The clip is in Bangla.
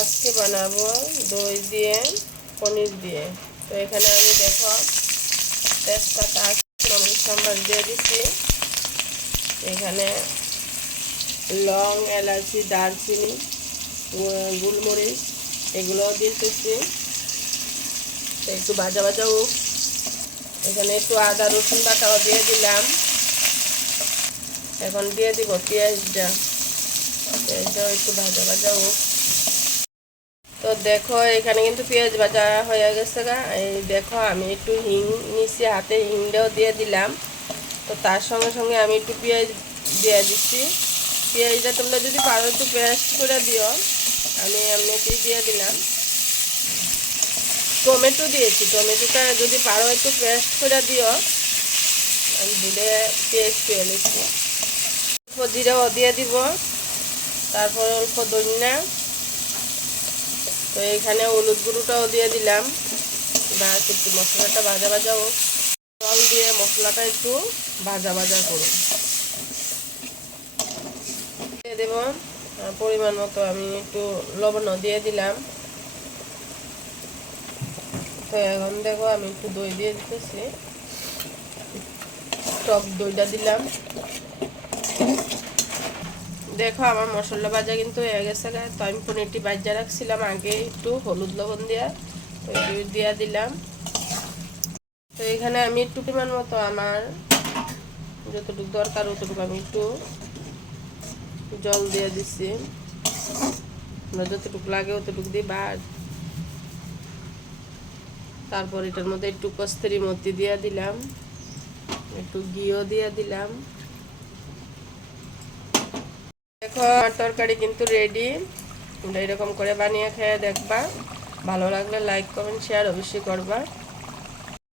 আজকে বানাবো দই দিয়ে পনির দিয়ে। তো এখানে আমি দেখো তেজপাতা সম্বার দিয়ে দিচ্ছি, এখানে লং, এলাচি, দারচিনি, গোলমরিচ এগুলোও দিতেছি। একটু ভাজা ভাজা হোক। এখানে একটু আদা রসুন বাটাও দিয়ে দিলাম। এখন দিয়ে দিব পেঁয়াজটাও একটু ভাজা ভাজা হোক। তো দেখো এখানে কিন্তু পেঁয়াজ ভাজা হয়ে গেছে গা। এই দেখো আমি একটু হিং নিচে হাতে হিংটাও দিয়ে দিলাম। তো তার সঙ্গে সঙ্গে আমি একটু পেঁয়াজ দিয়ে দিচ্ছি। পেঁয়াজটা তোমরা যদি পারো একটু পেস্ট করে দিও, আমি এমনিতেই দিয়ে দিলাম। টমেটো দিয়েছি, টমেটোটা যদি পারো একটু পেস্ট করে দিও, আমি দুধে পেস্ট করে নিচ্ছি। অল্প জিরাও দিয়ে দিব, তারপর অল্প ধনিয়া। তো এখানে হলুদ গুঁড়োটাও দিয়ে দিলাম। বাস একটু মশলাটা ভাজা ভাজা হোক। জল দিয়ে মশলাটা একটু ভাজা ভাজা করুন। দিয়ে দেব পরিমাণ মতো, আমি একটু লবণও দিয়ে দিলাম। তো এখন দেখো আমি একটু দই দিয়ে দিতেছি, টক দইটা দিলাম। দেখো আমার মশলা ভাজা কিন্তু হয়ে গেছে। তো আমি পনিরটি ভাজা রাখছিলাম আগে একটু হলুদ লবণ দিয়া, তো একটু দিয়া দিলাম। তো এখানে আমি একটু পরিমাণ মতো আমার যতটুকু দরকার ততটুকু আমি একটু জল দিয়ে দিচ্ছি। আমরা যতটুকু লাগে অতটুকু দিই। তারপর এটার মধ্যে একটু কস্তুরি মেথি দিয়ে দিলাম, একটু ঘিও দিয়ে দিলাম। দেখো আমার তরকারি কিন্তু রেডি। তোমরা এরকম করে বানিয়ে খেয়ে দেখবা। ভালো লাগলে লাইক কমেন্ট শেয়ার অবশ্যই করবা।